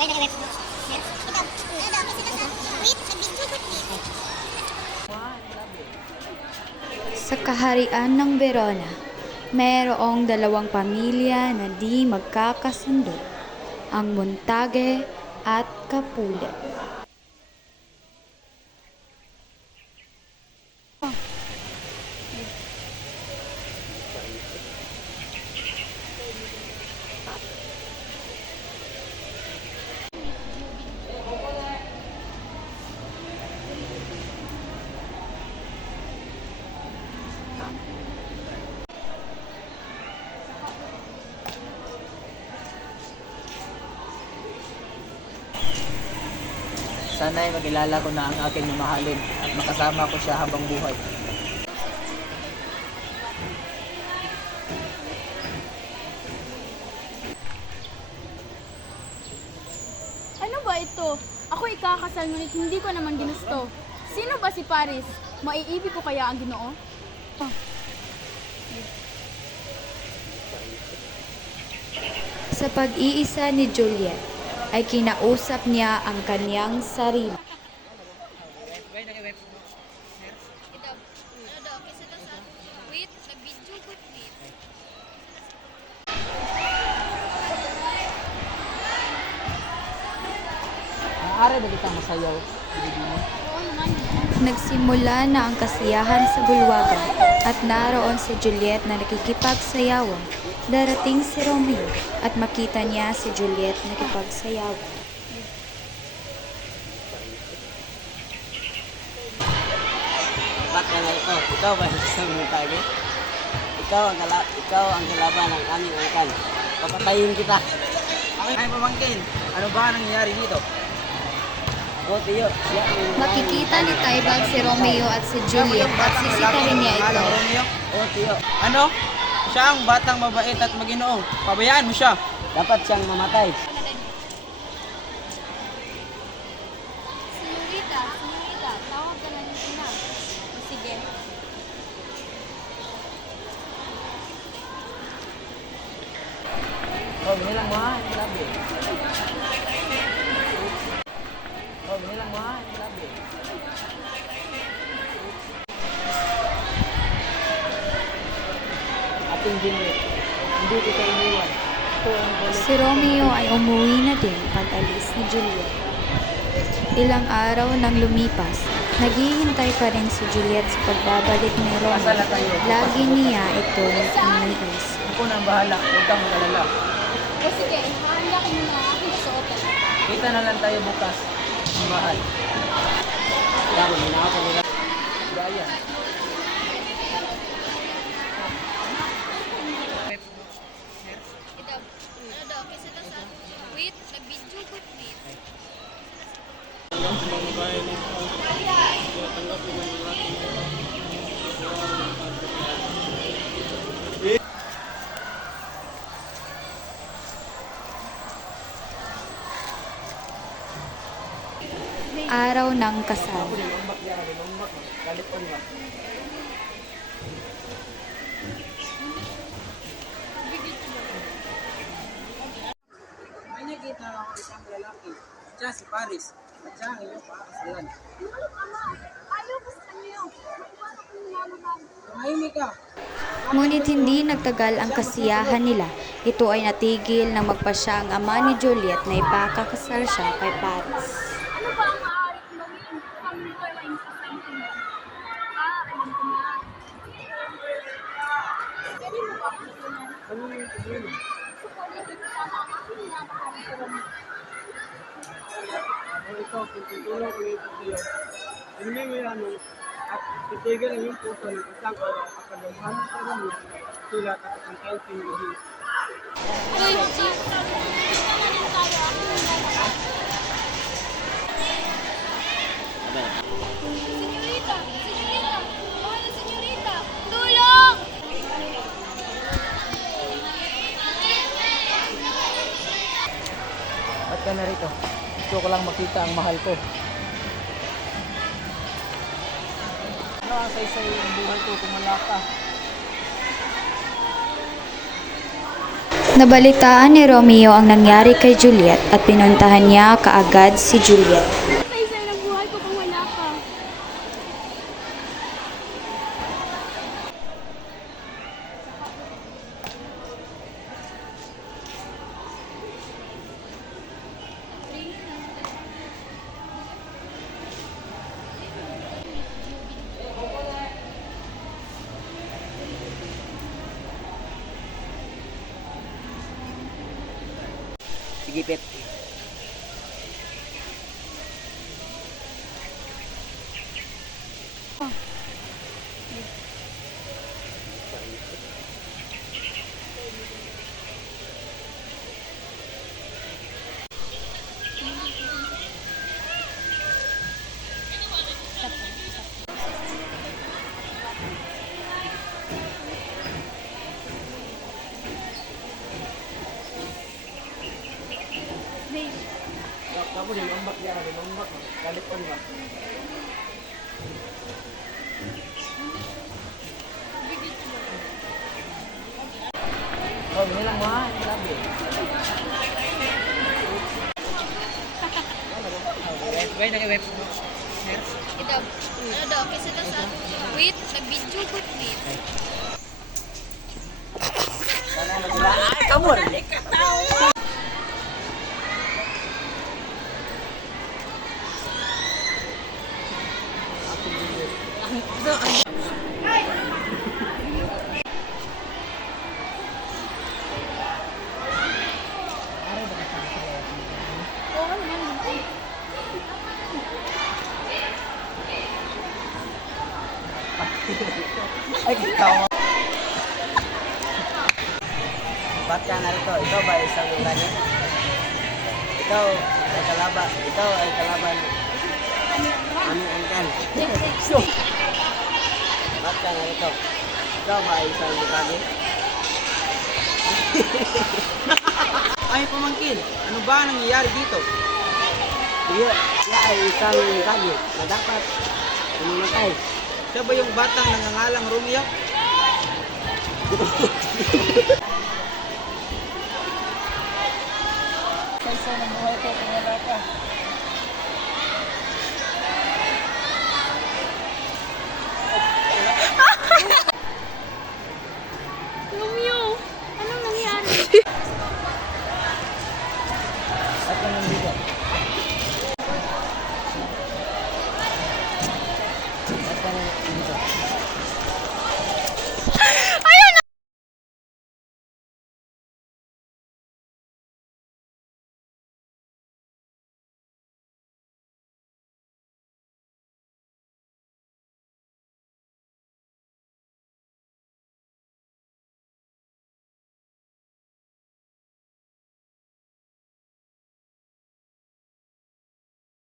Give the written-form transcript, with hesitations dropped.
Sa kaharian ng Verona, mayroong dalawang pamilya na di magkakasundo, ang Montague at Capulet. Sana'y makilala ko na ang aking mamahalin at makasama ko siya habang buhay. Ano ba ito? Ako ikakasal ngunit hindi ko naman ginusto. Sino ba si Paris? Maiibig ko kaya ang Ginoo? Sa pag-iisa ni Juliet, ay kinausap niya ang kanyang sarili. Maaari ba kitang masayaw? Nagsimula na ang kasiyahan sa bulwagan at naroon si Juliet na nakikipagsayawan. Darating si Romeo at makita niya si Juliet nakipagsayawan. Bakit na ito? Ikaw ba isang Montague? Ikaw ang kalaban ng aming angkan. Papatayin kita. Ay, pamangkin, ano ba nangyayari dito? O, Tiyo, siya ang Makikita ni Taibag si Romeo at si Juliet at sisikahin niya ito. O, Tiyo, Ano? Siya ang batang mabait at maginoong. Pabayaan mo siya. dapat siyang mamatay. Senyorita, tawag ka na ng ina. Sige. Oh, nilang mahal, labi. Oh, nilang mahal, labi. Ating Juliet, hindi kita iniwan. Ito ang kulit. Si Romeo ay umuwi na din pag-alis ni Juliet. Ilang araw nang lumipas, naghihintay pa rin si Juliet sa pagbabalik ni Romeo. Lagi niya itong iniis. Ako na ang bahala, huwag kang mag-alala. O sige, hahandakin mo na ang aking suotan. Kita na lang tayo bukas. Ang mahal. Tama, minakaw nila. Daya. Wait, nag-video ko wait. Araw ng kasal. May nakita ako isang lalaki. Siya si Paris. At siya ang iyong pakakasalan. Ayaw ko sa kanyo. Tumahimik ka. Ngunit hindi nagtagal ang kasiyahan nila. Ito ay natigil nang magpasya ang ama ni Juliet na ipakakasal siya kay Paris. Ano ba ang maaari kong gawin? Kung ito ay maingkasan ko na. Alam ko na. Pwede mo ba ako tunan? Ano yung problema? Sukulit ito sama ang aking minamahal ko rin. O ikaw, kung tutulong ko ito sa iyo, hindi mo yan at titigil ang iyong puso ng isang araw kapag naghanap ka rin niya, sulat at ang tawag sinuhin. Uy, Chief! Ito na din tayo aking minamahal. Senyorita! Senyorita! Mahal na senyorita! Tulong! Ba't ka narito? Gusto ko lang makita ang mahal ko. Ano ang saysay ng buhay ko kung wala ka? Nabalitaan ni Romeo ang nangyari kay Juliet at pinuntahan niya kaagad si Juliet. Isa ng buhay ko kung wala ka. Sige, Pet. Kamu di lombak ya, di lombak. Kalipon ba? Oh, bilang mo, grabe. Wait, wait. Ito, ano daw, kasi ito sa... Wait, nag-video ko, wait. Ay, kamu. Oo naman. Ay, ikaw. Ba't ka narito? Ikaw ba isang lungani? Ikaw ay kalaban. Aming angkan. Ba't ka narito? Ikaw ba isang lungani? Ay, pamangkin, ano ba ang nangyayari dito? Siya ay isang lungani na dapat umimatay. Siya ba yung batang nangangalang Romeo? Romeo, anong nangyari? Ba't ka nandito?